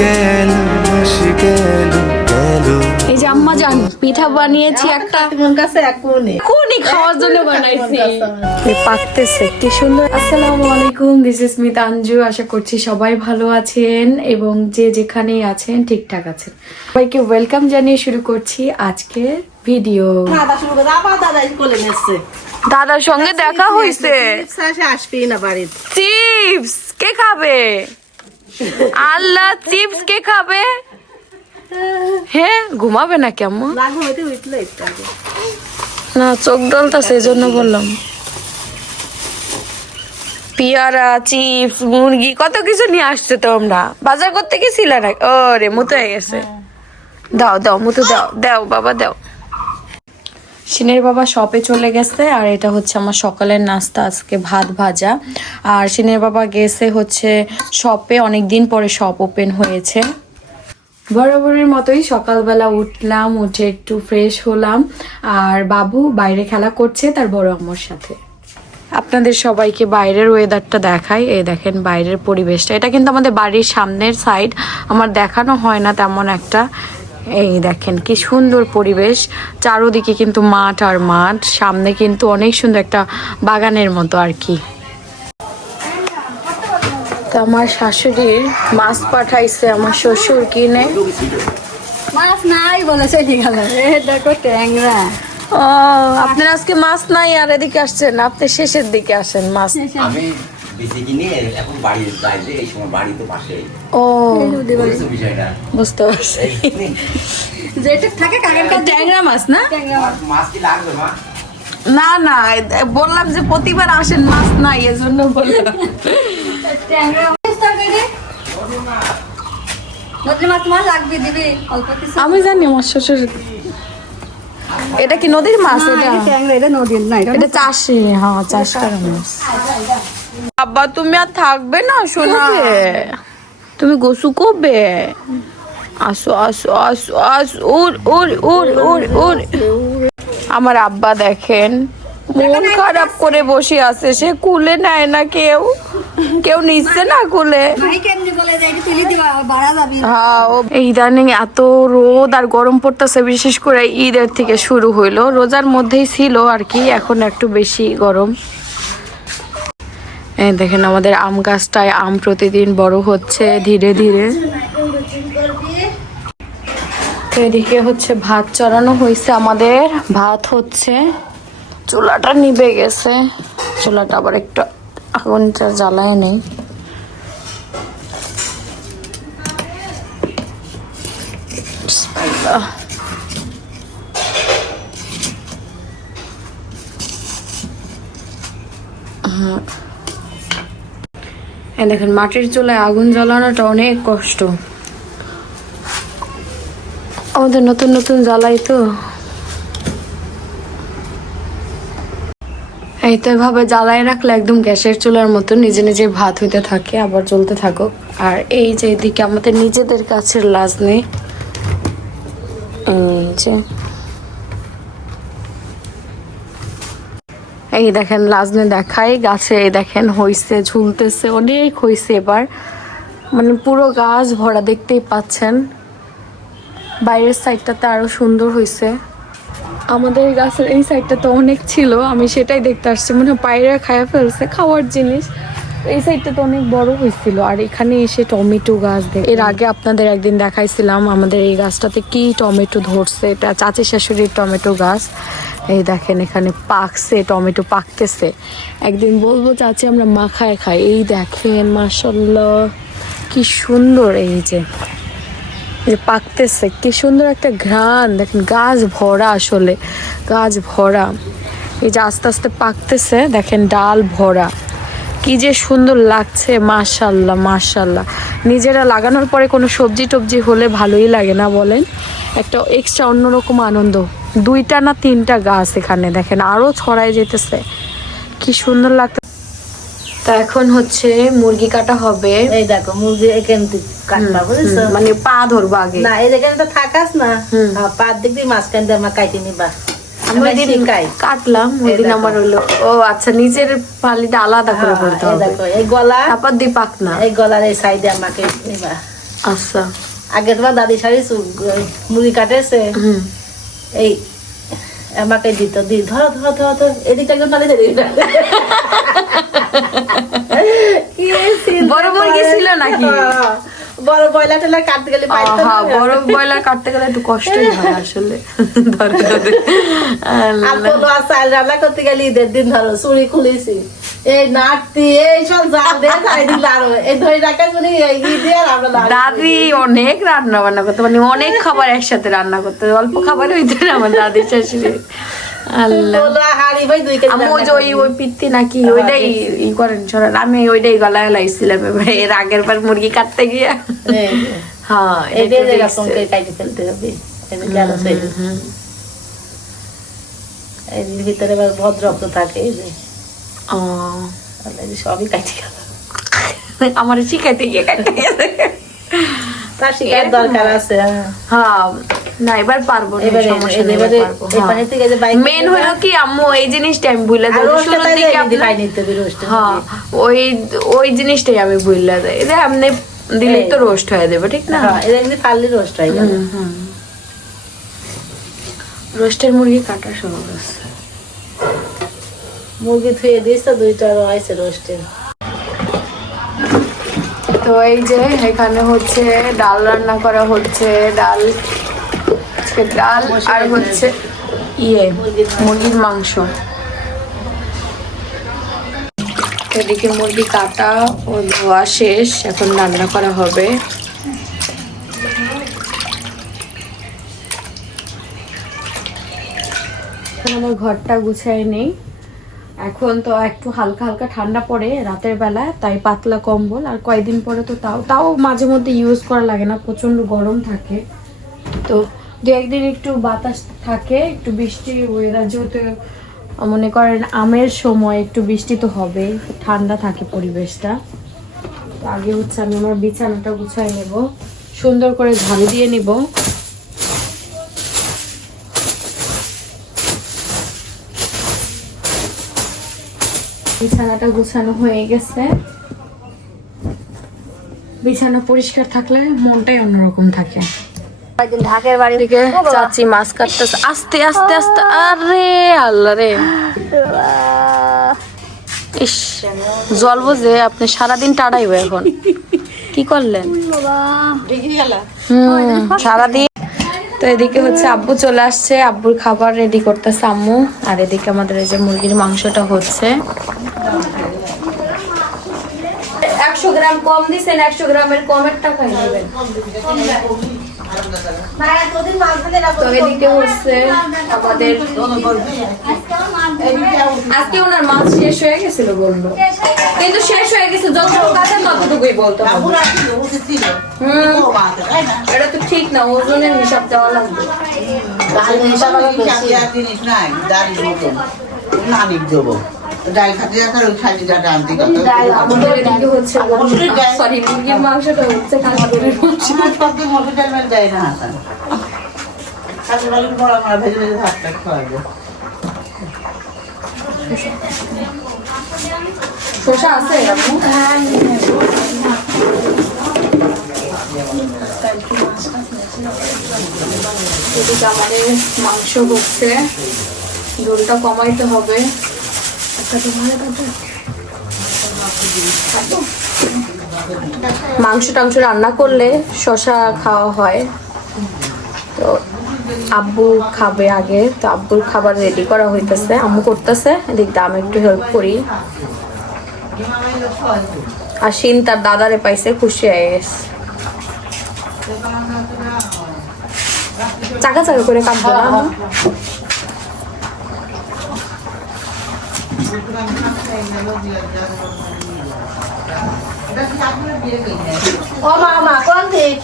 গেল মাস গেল গেল। এই যে আম্মা জান পিঠা বানিয়েছি একটা, কোনি খাওয়ার জন্য বানাইছি। পাকতেছে কি সুন্দর। আসসালামু আলাইকুম, দিস ইজ মি তানজু। আশা করছি সবাই ভালো আছেন এবং যে যেখানেই আছেন ঠিকঠাক আছেন। সবাইকে ওয়েলকাম জানিয়ে শুরু করছি আজকে ভিডিও। দাদার সঙ্গে দেখা হয়েছে। চিপস কে খাবে? আল্লাহ, চিপস কে খাবে? হ্যাঁ, ঘুমাবে না কেমন? না, চোখ ডলতাছে এজন্য বললাম। পিয়ারা, চিপস, মুরগি কত কিছু নিয়ে আসছে তোমরা। বাজার করতে গেছিলে না? ও রে, মুতো হয়ে গেছে। দাও দাও মুতো দাও, দাও বাবা দাও। সিনের বাবা শপে চলে গেছে আর এটা হচ্ছে আমার সকালের নাস্তা আজকে, ভাত ভাজা। আর সিনের বাবা গেছে হচ্ছে শপে, অনেকদিন পরে শপ ওপেন হয়েছে। বরাবরের মতোই সকালবেলা উঠলাম, উঠে একটু ফ্রেশ হলাম আর বাবু বাইরে খেলা করছে তার বড় আম্মুর সাথে। আপনাদের সবাইকে বাইরের ওয়েদারটা দেখাই। এই দেখেন বাইরের পরিবেশটা, এটা কিন্তু আমাদের বাড়ির সামনের সাইড, আমার দেখানো হয় না তেমন একটা। এই দেখেন কি সুন্দর পরিবেশ, চারোদিকে কিন্তু মাঠ আর মাঠ, সামনে কিন্তু অনেক সুন্দর একটা বাগানের মতো আর কি। তো আমার শাশুড়ির মাছ পাঠাইছে আমার শ্বশুর কিনে। মাছ নাই বলে চলে গেল। দেখো ট্যাংরা। ও, আপনার আজকে মাছ নাই আর এদিকে আসছেন, আপনি শেষের দিকে আসেন মাছ। আমি বেশি কিনে এখন বাড়ি যাইলে এই সময় বাড়িতে পাশে। ও, বিষয়টা বুঝতে পারছি। যেটা থাকে কাকের কাছে ট্যাংরা মাছ না? মাছ কি লাগবে মা? না না, বললাম যে প্রতিবার আসেন মাছ নাই এজন্য বললাম। ট্যাংরা মাছ তরকারি। নদীর মাছ তোমার লাগবে, দিবি অল্প কিছু। আমি জানি আমার শ্বশুর। এটা কি নদীর মাছ? এটা ট্যাংরা, এটা নদীর না, এটা চাষি, হ্যাঁ চাষ করা মাছ। বাবা তুমি আর থাকবে না শোনা, তুমি গোসু কবে? আসো আসো আসো আসো, উড় উড় উড় উড় উড়। আমার আব্বা দেখেন মন খারাপ করে বসে আছে, সে কুলে নেয় না, কেউ কেউ নিচ্ছে না কুলে। ভাই কেমনি বলে যে এটা তুলি দিবা, বাড়া যাবি। হ্যাঁ, এই ইদানিং এত রোদ আর গরম পড়তেছে, বিশেষ করে ঈদের থেকে শুরু হইলো, রোজার মধ্যেই ছিল আর কি, এখন একটু বেশি গরম। এই দেখেন আমাদের আম গাছটায় আম প্রতিদিন বড় হচ্ছে ধীরে ধীরে। তো এদিকে হচ্ছে ভাত চড়ানো হয়েছে আমাদের, ভাত হচ্ছে, চুলাটা নিভে গেছে, চুলাটা আবার একটু আগুনটা জ্বালায় নেই। দেখেন মাটির চুলায় আগুন জ্বালানোটা অনেক কষ্ট, আমাদের নতুন নতুন জ্বালাই তো। এই তো এভাবে জ্বালায় রাখলে একদম গ্যাসের চুলার মতো নিজে নিজে ভাত হইতে থাকে, আবার জ্বলতে থাকুক। আর এই যে এদিকে আমাদের নিজেদের গাছের লাজনি, এই যে এই দেখেন লাজনে দেখাই গাছে, এই দেখেন হইছে, ঝুলতেছে, অনেক হইছে এবার, মানে পুরো গাছ ভরা, দেখতেই পাচ্ছেন। বাইরের সাইডটাতে আরো সুন্দর হইছে। আমাদের গাছের এই সাইডটা তো অনেক ছিল, আমি সেটাই দেখতে আসছি, মনে হয় পায়রা খায়া ফেলছে খাওয়ার জিনিস। এই সাইডটা তো অনেক বড় হয়েছিল। আর এখানে এসে টমেটো গাছ দেখে, এর আগে আপনাদের একদিন দেখাইছিলাম আমাদের এই গাছটাতে কি টমেটো ধরছে, এটা চাচি শাশুড়ির টমেটো গাছ। এই দেখেন এখানে পাকছে, টমেটো পাকতেছে, একদিন বলবো চাচি আমরা মাখায় খাই। এই দেখেন মাশাআল্লাহ কি সুন্দর, এই যে পাকতেছে, কি সুন্দর একটা ঘ্রাণ, দেখেন গাছ ভরা, আসলে গাছ ভরা। এই যে আস্তে আস্তে পাকতেছে, দেখেন ডাল ভরা, কি যে সুন্দর লাগছে, মাশাআল্লাহ মাশাআল্লাহ। নিজেরা লাগানোর পরে কোনো সবজি টবজি হলে ভালোই লাগে না বলেন, একটা এক্সট্রা অন্যরকম আনন্দ। 2টা না 3টা গাছ এখানে দেখেন আরো ছড়াই যেতেছে, কি সুন্দর লাগছে। তো এখন হচ্ছে মুরগি কাটা হবে। এই দেখো মুরগি এখান থেকে কাটবা, বুঝছো? মানে পা ধরবা আগে। না, এই যেখানে তো থাকাস না, পা দিক দিয়ে মাঝখান দিয়ে আমার কাইটে নিবা। আমি ওইদিন কাটলাম, ওইদিন আমার হইলো, ও আচ্ছা নিজের পালিটা আলাদা করে করতে হবে। দেখো এই গলা, তারপর দিয়ে পাক না, এই গলার এই সাইডে আমাকে নিবা। আচ্ছা আগে তোমার দাদি শাড়ি মুড়ি কাটেছে এই আমাকে দিত দি ধরো ধরো ধরো ধরো এদিকে একজন পালিয়ে বড় মুরগি ছিল নাকি? বড় বয়লা টেলা কাটতে গেলে হ্যাঁ বড় ব্রয়লার কাটতে গেলে একটু কষ্টই হয় আসলে। ধরে ধরে চাল রান্না করতে গেলে ঈদের দিন ধরো চুড়ি খুলেছি এই নাটতি এই সব জাল দিয়ে চারিদিন লাড়ো এই ধরে রাখা মানে দিয়ে আমরা দাদি অনেক রান্না বান্না করতে মানে অনেক খাবার একসাথে রান্না করতে, অল্প খাবার হইতো না আমার দাদি শাশুড়ি। আল্লাহ হাড়ি ভাই 2 কেজি আমি ওই পিত্তি নাকি ওইটাই ই করেন ছড়ান, আমি ওইটাই গলায় লাইছিলাম এর আগের বার মুরগি কাটতে গিয়া। হ্যাঁ এটা এরকম করে কাটি ফেলতে হবে এর ভিতরে ভদ্রক্ত থাকে এই যে সবই কাটি গেল আমার শিখাইতে গিয়ে কাটতে গেছে। তার শিখার দরকার আছে। হ্যাঁ না এবার পারবো না, সমস্যা নেই, এবার পারবো। মেন হলো কি আম্মু এই জিনিসটা আমি ভুলে যাই শুরুর দিকে হ্যাঁ ওই জিনিসটাই আমি ভুলে যাই, এটা এমনি দিলেই তো রোস্ট হয়ে যাবে ঠিক না? এমনি পারলে রোস্ট হয়ে গেল। রোস্টের মুরগি কাটা সহজ আছে। মুরগি ধুয়ে দিস তো 2টা রয়েছে রোস্টের। তো এই যে এখানে হচ্ছে ডাল রান্না করা হচ্ছে, ডাল আর হচ্ছে মুরগির মাংস। এদিকে মুরগি কাটা ও ধোয়া শেষ, এখন রান্না করা হবে। আমার ঘরটা গুছাই নেই এখন, তো একটু হালকা হালকা ঠান্ডা পড়ে রাতের বেলা, তাই পাতলা কম্বল। আর কয়েকদিন পরে তো তাও মাঝে মধ্যে ইউজ করা লাগে না, প্রচন্ড গরম থাকে। তো 2-1 দিন একটু বাতাস থাকে, একটু বৃষ্টি ওয়েদার যেহেতু মনে করেন আমের সময় একটু বৃষ্টি তো হবে, ঠান্ডা থাকে পরিবেশটা। তো আগে হচ্ছে আমি আমার বিছানাটা গুছাই নেব, সুন্দর করে ঝাড়ু দিয়ে নিব। বিছানাটা গুছানো হয়ে গেছে। বিছানা পরিষ্কার থাকলে মনটাই অন্যরকম থাকে। ঢাকের বাড়ি থেকে চাচি মাছ কাটতেছে আস্তে আস্তে আস্তে। আরে আল্লাহ রে, ইস জল বোঝে আপনি সারাদিন টাড়াইবে এখন কি করলেন সারাদিন। তো এদিকে হচ্ছে আব্বু চলে আসছে, আব্বুর খাবার রেডি করতেছে আম্মু। আর এদিকে আমাদের এই যে মুরগির মাংসটা হচ্ছে। 100 গ্রাম কম দিছেন, 100 গ্রামের কমের টাকাই নেবেন। তো এদিকে হচ্ছে আমাদের আজকে ওনার মাছ শেষ হয়ে গেছিল বললো, কিন্তু শেষ হয়ে গেছে যতটুকু কাছে ততটুকুই বলতে হবে। এটা তো ঠিক না, ওজনের হিসাব দেওয়া লাগবে। আমাদের এদিকে হচ্ছে সরি মুরগির মাংসটা হচ্ছে শসা আছে এদিকে আমাদের মাংস হচ্ছে, ঝোলটা কমাইতে হবে। মাংস টাংস রান্না করলে শসা খাওয়া হয়। তো আব্বু খাবে আগে, তো আব্বুর খাবার রেডি করা হইতেছে, আম্মু করতেছে, এদিক দিয়ে আমি একটু হেল্প করি। আর শিন তার দাদারে পাইছে, খুশি হয়ে গেছে। চাকা চাকা করে কাটবো না ও মামা কোন দিক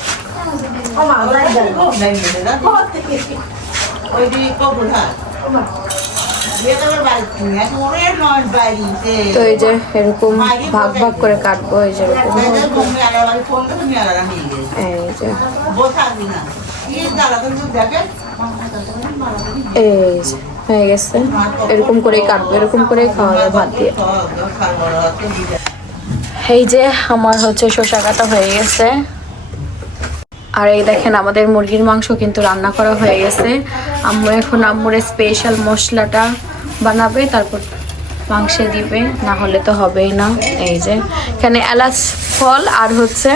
ও মামা তো এই যে এরকম ভাগ ভাগ করে কাটবো, এই যে এরকম এই যে এই যে হয়ে গেছে। এরকম করেই কাটবো, এরকম করেই খাওয়া যায় ভাত দিয়ে। এই যে আমার হচ্ছে শসা কাটা হয়ে গেছে। আর এই দেখেন আমাদের মুরগির মাংস কিন্তু রান্না করা হয়ে গেছে। আম্মু এখন আম্মুর স্পেশাল মশলাটা বানাবে, তারপর মাংসে দিবে, না হলে তো হবেই না। এই যে এখানে এলাচ ফল আর হচ্ছে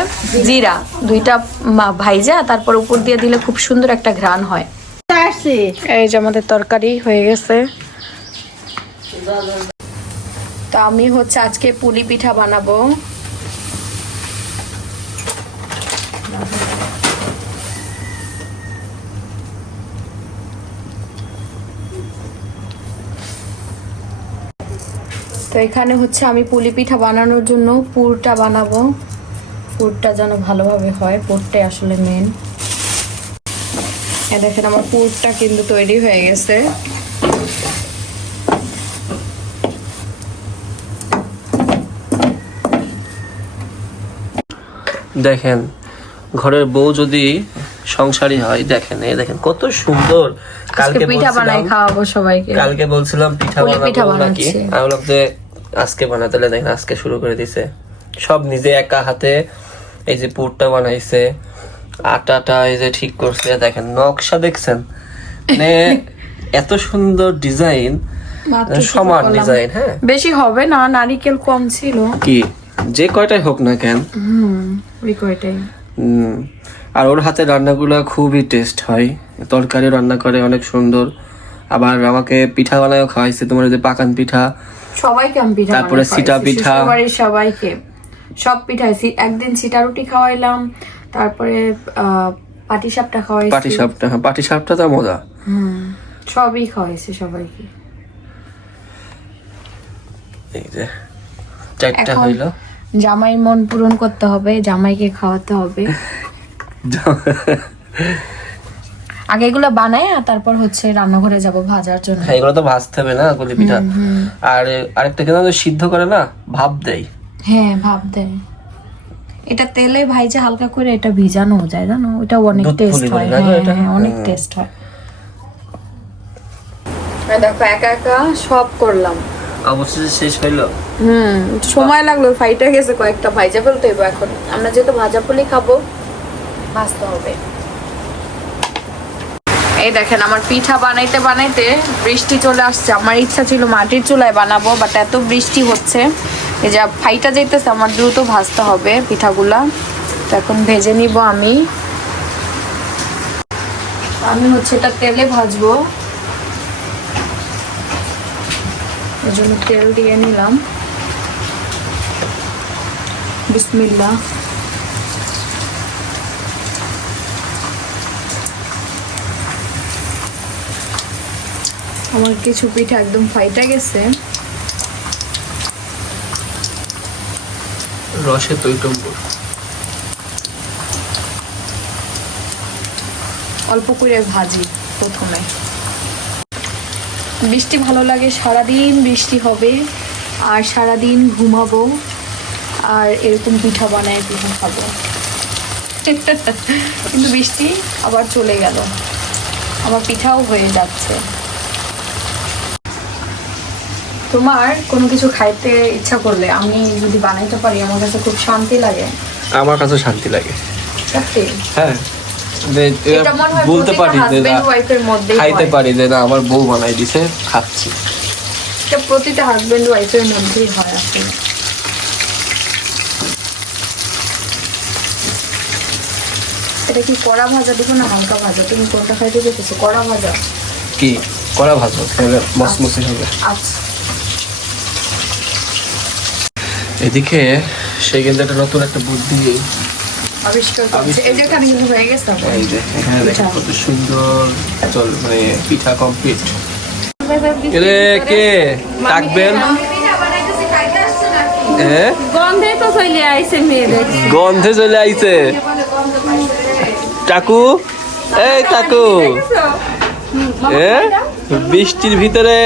জিরা দুইটা ভাইজা তারপর উপর দিয়ে দিলে খুব সুন্দর একটা ঘ্রাণ হয়। আসছি এই যে আমাদের তরকারি হয়ে গেছে। তো আমি হচ্ছে আজকে পুলি পিঠা বানাবো। তো এখানে হচ্ছে আমি পুলি পিঠা বানানোর জন্য পুরটা বানাবো। পুরটা যেন ভালোভাবে হয়, পুরটাই আসলে মেন। দেখেন আমার পুরটা কিন্তু তৈরি হয়ে গেছে। দেখেন ঘরের বউ যদি সংসারী হয়, দেখেন এই দেখেন কত সুন্দর। আজকে পিঠা বানাই খাওয়াবো সবাইকে। কালকে বলছিলাম পিঠা পুলি পিঠা বানাবো নাকি, বানাচ্ছি। আমি বললাম যে আজকে বানাতে, দেখেন আজকে শুরু করে দিছে সব নিজে একা হাতে। এই যে পুরটা বানাইছে, আটাটা এই যে ঠিক করছে, দেখেন নকশা দেখছেন, মানে এত সুন্দর ডিজাইন, মাত্র শুরু সমান করলাম। ডিজাইন। হ্যাঁ বেশি হবে না, নারিকেল কম ছিল। কি যে কয়টাই হোক না কেন, ওই কয়টাই। আর ওর হাতে রান্নাগুলো খুবই টেস্ট হয়, তরকারি রান্না করে অনেক সুন্দর। আবার আমাকে পিঠা বানায়ও খাওয়াইছে, তোমার যে পাকান পিঠা, সবাইকে আমি পিঠা তারপরে বানাই সিটা খাওয়াইছি, পিঠা। শ্বশুরবাড়ির সবাইকে সব পিঠাই। একদিন সিটা রুটি খাওয়াইলাম, তারপরে পাটিসাপটা খাওয়াইছি। পাটিসাপটা তো মজা। সবই খাওয়াইছি সবাইকে। এই যে চারটা এখন হইলো। জামাইয়ের মন পূরণ করতে হবে, জামাইকে খাওয়াতে হবে। আগে এগুলো বানাই আর তারপর হচ্ছে রান্নাঘরে যাব ভাজার জন্য। হ্যাঁ এগুলো তো ভাজতে হবে না গুলি পিঠা। আর আরেকটা কেন সিদ্ধ করে না, ভাপ দেয়। হ্যাঁ ভাপ দেয়, এটা তেলে ভাইজে হালকা করে এটা ভিজানো যায়, জানো ওটা অনেক দুধ টেস্ট পুলি হয়। বলে না এটা? হ্যাঁ অনেক টেস্ট হয়। দেখো একা একা সব করলাম, অবশেষে শেষ হইলো। সময় লাগলো, ফাইটা গেছে কয়েকটা, ভাইজা ফেলতে হবে। এখন আমরা যেহেতু ভাজা পুলি খাবো, ভাজতে হবে। এই দেখেন আমার পিঠা বানাইতে বানাইতে বৃষ্টি চলে আসছে। আমার ইচ্ছা ছিল মাটির চুলায় বানাবো, বাট এত বৃষ্টি হচ্ছে, এই যে ফাইটা যাইতেছে, আমার দ্রুত ভাজতে হবে পিঠাগুলা। তো এখন ভেজে নিব আমি হচ্ছে এটা তেলে ভাজবো, এর জন্য তেল দিয়ে নিলাম। বিসমিল্লাহ। আমার কিছু পিঠা একদম ফাইটা গেছে। রসে টইটম্বুর অল্প করে ভাজি প্রথমে। বৃষ্টি ভালো লাগে, সারাদিন বৃষ্টি হবে আর সারাদিন ঘুমাবো আর এরকম পিঠা বানায় পিঠা খাবো। কিন্তু বৃষ্টি আবার চলে গেল, আমার পিঠাও হয়ে যাচ্ছে। তোমার কোনো কিছু খাইতে ইচ্ছা করলে আমি যদি বানাইতে পারি, আমার কাছে খুব শান্তি লাগে। আমার কাছে শান্তি লাগে। সত্যি হ্যাঁ এটা মনে হয় বলতে পারি যে হাজবেন্ড ওয়াইফের মধ্যেই খাইতে হয়। পারি যে না আমার বউ বানাই দিছে, খাচ্ছি। এটা প্রতিটা হাজবেন্ড ওয়াইফের মধ্যেই হয় আসলে। এটা কি কড়া ভাজা দিব না হালকা ভাজা? তুমি কোনটা খাইতে যেতেছো? কড়া ভাজা? কি কড়া ভাজো, তাহলে মসমসে হবে। আচ্ছা এদিকে সে কিন্তু একটা নতুন একটা বুদ্ধি আবিষ্কার করছে। এই যে এখানে কিন্তু হয়ে গেছে। এই যে এখানে দেখো কত সুন্দর চল, মানে পিঠা কমপ্লিট। কে ডাকবেন? গন্ধে তো চলে আইছে মেয়েদের। গন্ধে চলে আইছে। কাকু, এই কাকু, বৃষ্টির ভিতরে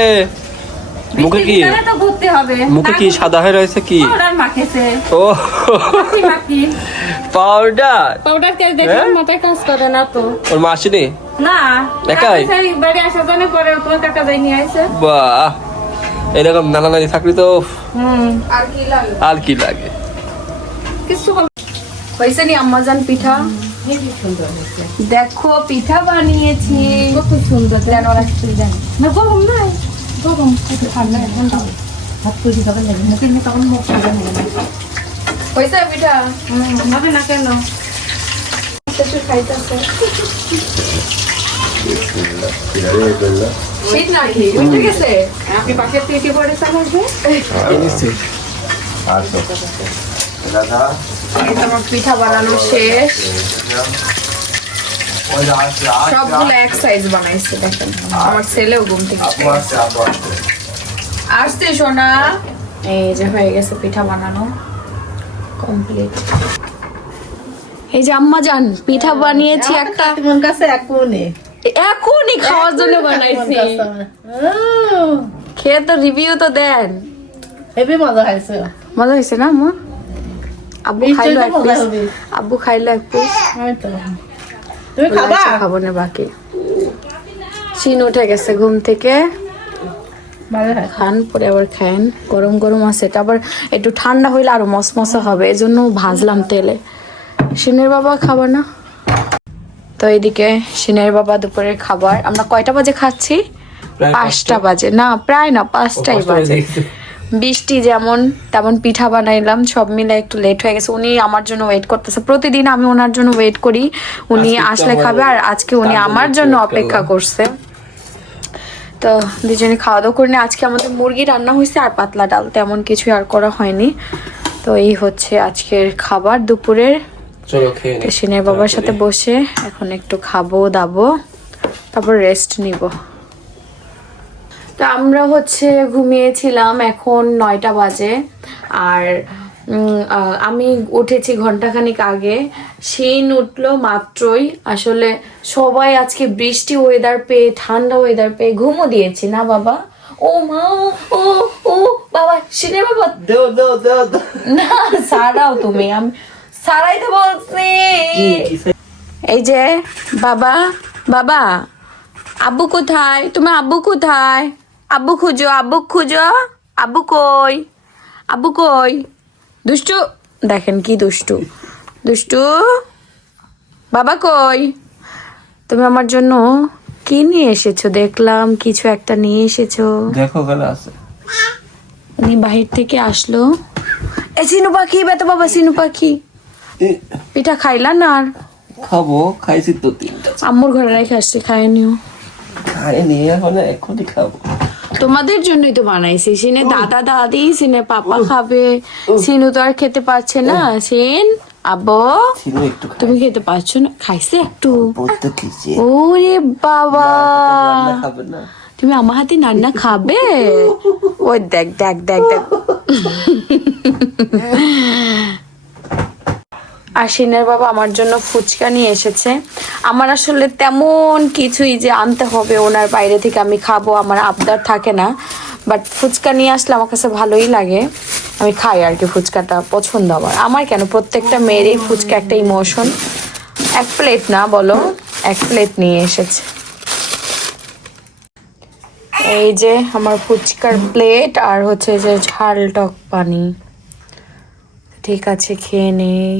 মুখে কি তো ঘুরতে হবে। মুখে কি সাদা হয়ে রয়েছে? কি পাউডার মাখেছে। ও মাখি পাউডার। পাউডার কে দেখে মাথায় কাজ করে না তো। ওর মা আসেনি না একাই? সেই বাড়ি আসা জানে পরে তোমার কাকা যাই নিয়ে আইছে। বাহ, এরকম নানা নানি থাকলে তো আর কি লাগে? আর কি লাগে। কিছু হয়েছে নি আম্মাজান পিঠা? হেবি সুন্দর হয়েছে। দেখো পিঠা বানিয়েছি, কত সুন্দর যেন রাখতে জানি না, গরম নাই, গরম একটু ঠান্ডা এখন হাত তৈরি তখন লাগে মুখে নিয়ে তখন মুখ ঠান্ডা লাগে না। হয়েছে পিঠা? হবে না কেন? শ্বশুর খাইতেছে শীত নাকি উঠে গেছে? আপনি পাশের থেকে পরে চালাবে? এই তো আমার পিঠা বানানো শেষ, সবগুলো এক সাইজ বানাইছে। দেখেন আমার ছেলেও ঘুম থেকে আসতে সোনা। এই যে হয়ে গেছে পিঠা বানানো কমপ্লিট। এই যে আম্মা জান পিঠা বানিয়েছি একটা, তোমার কাছে এখনই এখনই খাওয়ার জন্য বানাইছি। খেয়ে তো রিভিউ তো দেন। হেবি মজা হয়েছে। মজা হয়েছে না আম্মা? আব্বু খাইলো এক মজা piece, হবে। আব্বু খাইলো এক piece, হয়তো। তুমি খাবা? লাঞ্চে খাবো না বাকি। শিন উঠে গেছে ঘুম থেকে, ভালো হয়। খান পরে আবার খান। গরম গরম আছে, এটা আবার একটু ঠান্ডা হইলে আরো মসমসা হবে, এজন্য ভাজলাম তেলে। শিনের বাবা খাবার না তো, এইদিকে শিনের বাবা দুপুরের খাবার। আমরা কয়টা বাজে খাচ্ছি? 5টা বাজে না, প্রায় না 5টাই বাজে। বৃষ্টি যেমন তেমন পিঠা বানাইলাম, সব মিলে একটু লেট হয়ে গেছে। উনি আমার জন্য ওয়েট করতেছে, প্রতিদিন আমি ওনার জন্য ওয়েট করি, উনি আসলে খাবে, আর আজকে উনি আমার জন্য অপেক্ষা করছে। তো দুজনে খাওয়া দাওয়া করে নিয়ে, আজকে আমাদের মুরগি রান্না হয়েছে আর পাতলা ডাল, তেমন কিছু আর করা হয়নি। তো এই হচ্ছে আজকের খাবার দুপুরের। চলো খেয়ে নি। শিনের বাবার সাথে বসে এখন একটু খাবো দাবো, তারপর রেস্ট নিব। তো আমরা হচ্ছে ঘুমিয়েছিলাম, এখন 9টা বাজে। আর আমি উঠেছি ঘন্টাখানিক আগে, শিন উঠলো মাত্রই। আসলে সবাই আজকে বৃষ্টি ওয়েদার পেয়ে, ঠান্ডা ওয়েদার পেয়ে ঘুমও দিয়েছি না বাবা? ও মা, ও ও বাবা, শিনের বাবা দাও দাও দাও দাও। না সারাও তুমি, আমি সারাইতে বলছি। এই যে বাবা, বাবা আব্বু কোথায়? তুমি আব্বু কোথায়? আব্বু খুঁজো, আব্বু খুঁজো। আব্বু কই? আব্বু কই? দুষ্টু, দেখেন কি দুষ্টু, দুষ্টু। বাবা কই? তুমি আমার জন্য কি নিয়ে এসেছো? দেখলাম কিছু একটা নিয়ে এসেছো। দেখো ওখানে আছে। উনি বাহির থেকে আসলো। এ সিনু পাখি, বেতো বাবা সিনু পাখি, পিঠা খাইলা না? আর খাবো, খাইছি তো 3টা। আম্মুর ঘরে রেখে আসছি, খাই নিও। খাইনি এখন, এখনই খাবো। তোমাদের জন্যই তো বানাইছি। সিনে দাদা দাদি, সিনে পাপা খাবে, সিনু তো আর খেতে পারছে না। সিন আব্বু, ছিল একটু তুমি খেতে পারছো না? খাইছে একটু। বলতে খেয়েছি। ওরে বাবা, খাবে না। তুমি আমার হাতে রান্না খাবে? ওই দেখ দেখ দেখ দেখ। আশিনের বাবা আমার জন্য ফুচকা নিয়ে এসেছে। আমার আসলে তেমন কিছুই যে আনতে হবে ওনার বাইরে থেকে আমি খাবো, আমার আবদার থাকে না। বাট ফুচকা নিয়ে আসলে আমার কাছে ভালোই লাগে, আমি খাই আর কি। ফুচকাটা পছন্দ আমার, আমার কেন প্রত্যেকটা মেয়েরই ফুচকা একটা ইমোশন। 1 প্লেট না বলো, 1 প্লেট নিয়ে এসেছে। এই যে আমার ফুচকার প্লেট, আর হচ্ছে যে ঝাল টক পানি। ঠিক আছে খেয়ে নেই।